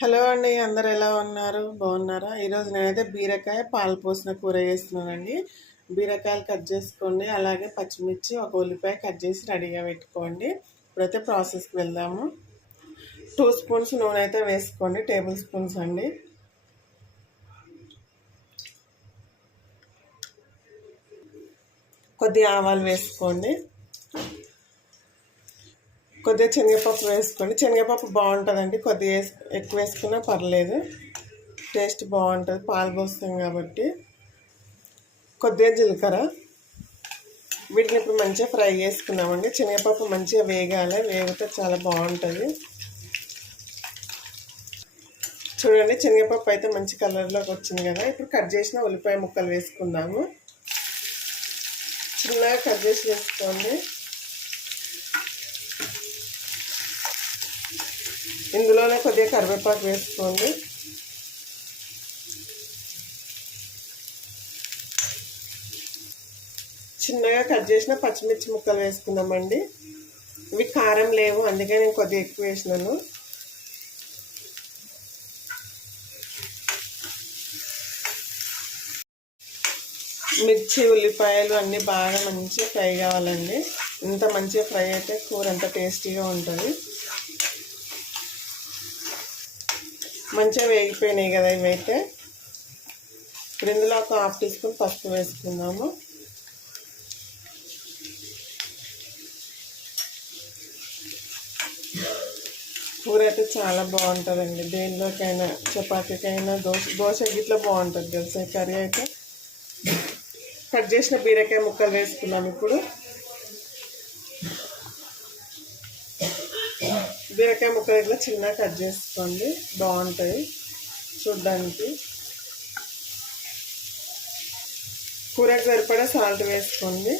Hello అండి, అందరు ఎలా ఉన్నారు? బాగున్నారా? ఈరోజు నేనైతే బీరకాయ పాలు పోసిన కూర చేస్తున్నానండి. బీరకాయలు కట్ చేసుకోండి, అలాగే పచ్చిమిర్చి ఒక ఉల్లిపాయ కట్ చేసి రెడీగా పెట్టుకోండి. ఇప్పుడైతే ప్రాసెస్కి వెళ్దాము. 2 స్పూన్స్ నూనె అయితే వేసుకోండి, టేబుల్ స్పూన్స్ అండి. కొద్దిగా ఆవాలు వేసుకోండి, కొద్దిగా శనగపప్పు వేసుకోండి. శనగపప్పు బాగుంటుందండి, కొద్దిగా ఎక్కువ వేసుకున్నా పర్లేదు, టేస్ట్ బాగుంటుంది, పాలు పోస్తాం కాబట్టి. కొద్దిగా జీలకర్ర, వీటిని ఇప్పుడు మంచిగా ఫ్రై చేసుకున్నామండి. శనగపప్పు మంచిగా వేగాలి, వేగితే చాలా బాగుంటుంది. చూడండి, శనగపప్పు అయితే మంచి కలర్లోకి వచ్చింది కదా. ఇప్పుడు కట్ చేసిన ఉల్లిపాయ ముక్కలు వేసుకుందాము. చిన్నగా కట్ చేసి వేసుకోండి. ఇందులోనే కొద్దిగా కరివేపాకు వేసుకోండి. చిన్నగా కట్ చేసిన పచ్చిమిర్చి ముక్కలు వేసుకుందామండి. ఇవి కారం లేవు, అందుకే నేను కొద్దిగా ఎక్కువ వేసినాను. మిర్చి ఉల్లిపాయలు అన్నీ బాగా మంచిగా ఫ్రై కావాలండి. ఇంత మంచిగా ఫ్రై అయితే కూర అంత టేస్టీగా ఉంటుంది. మంచిగా వేగిపోయినాయి కదా ఇవైతే. ఇప్పుడు ఇందులో ఒక 1/2 టీ స్పూన్ పసుపు వేసుకుందాము. కూర అయితే చాలా బాగుంటుందండి, దేనిలోకైనా, చపాతీకైనా, దోశ గిట్లా బాగుంటుంది తెలుసా. కర్రీ అయితే కట్ చేసిన బీరకాయ ముక్కలు వేసుకున్నాము. ఇప్పుడు బీరకాయ ముక్కలు ఇట్లా చిన్నగా కట్ చేసుకోండి, బాగుంటాయి చూడ్డానికి. కూరకు సరిపడా సాల్ట్ వేసుకోండి.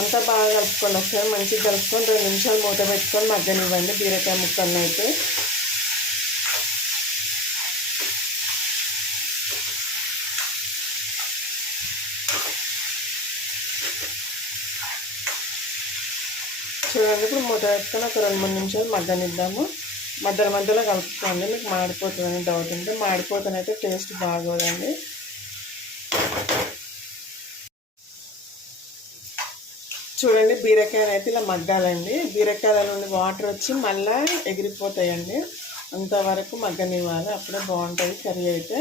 అంతా బాగా కలుపుకోండి. ఒకసారి మంచిగా కలుపుకొని 2 నిమిషాలు మూత పెట్టుకొని మగ్గనివ్వండి బీరకాయ ముక్కలను అయితే. చూడండి, ఇప్పుడు మూత పెట్టుకొని ఒక 2-3 నిమిషాలు మగ్గనిద్దాము. మధ్యలో కలుపుకోండి. మీకు మాడిపోతుందని డౌట్ ఉంటే, మాడిపోతేనైతే టేస్ట్ బాగోదండి. చూడండి, బీరకాయలు అయితే ఇలా మగ్గాలండి. బీరకాయల నుండి వాటర్ వచ్చి మళ్ళీ ఎగిరిపోతాయండి, అంతవరకు మగ్గనివ్వాలి, అప్పుడే బాగుంటుంది కర్రీ అయితే.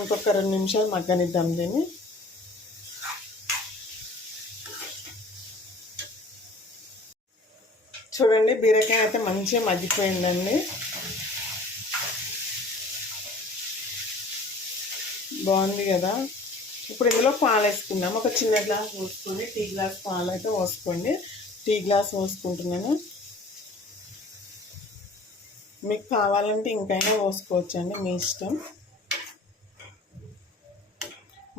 ఇంకొక 2 నిమిషాలు మగ్గనిద్దాం దీన్ని. చూడండి, బీరకాయ అయితే మంచిగా మగ్గిపోయిందండి, బాగుంది కదా. ఇప్పుడు ఇందులో పాలు వేసుకుందాం. ఒక చిన్న గ్లాస్ పోసుకోండి, టీ గ్లాస్ పాలు అయితే పోసుకోండి. టీ గ్లాస్ పోసుకుంటున్నాను. మీకు కావాలంటే ఇంకైనా పోసుకోవచ్చండి, మీ ఇష్టం.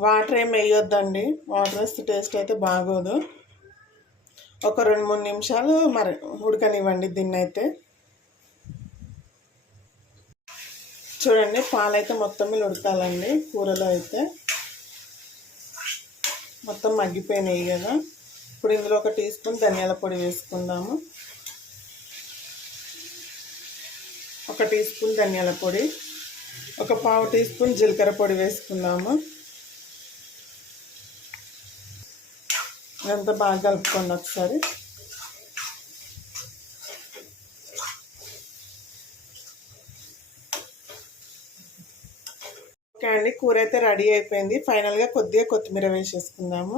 వాటర్ ఏం వేయొద్దండి, వాటర్ వేస్తే టేస్ట్ అయితే బాగోదు. ఒక 2-3 నిమిషాలు మరి ఉడకనివ్వండి దీన్ని అయితే. చూడండి, పాలైతే మొత్తం మీద ఉడకాలండి. కూరలో అయితే మొత్తం మగ్గిపోయినాయి కదా. ఇప్పుడు ఇందులో 1 టీ స్పూన్ ధనియాల పొడి వేసుకుందాము. 1 టీ స్పూన్ ధనియాల పొడి, ఒక 1/2 టీ స్పూన్ జీలకర్ర పొడి వేసుకుందాము. ఇదంతా బాగా కలుపుకోండి ఒకసారి. ఓకే అండి, కూర అయితే రెడీ అయిపోయింది. ఫైనల్గా కొద్దిగా కొత్తిమీర వేసేసుకుందాము.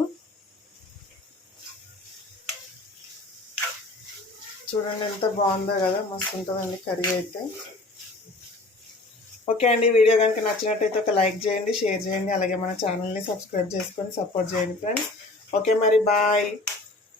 చూడండి ఎంత బాగుందో కదా, మస్తు ఉంటుందండి కర్రీ అయితే. ఓకే అండి, వీడియో కనుక నచ్చినట్టయితే ఒక లైక్ చేయండి, షేర్ చేయండి, అలాగే మన ఛానల్ని సబ్స్క్రైబ్ చేసుకొని సపోర్ట్ చేయండి ఫ్రెండ్స్. ఓకే మరి, బాయ్.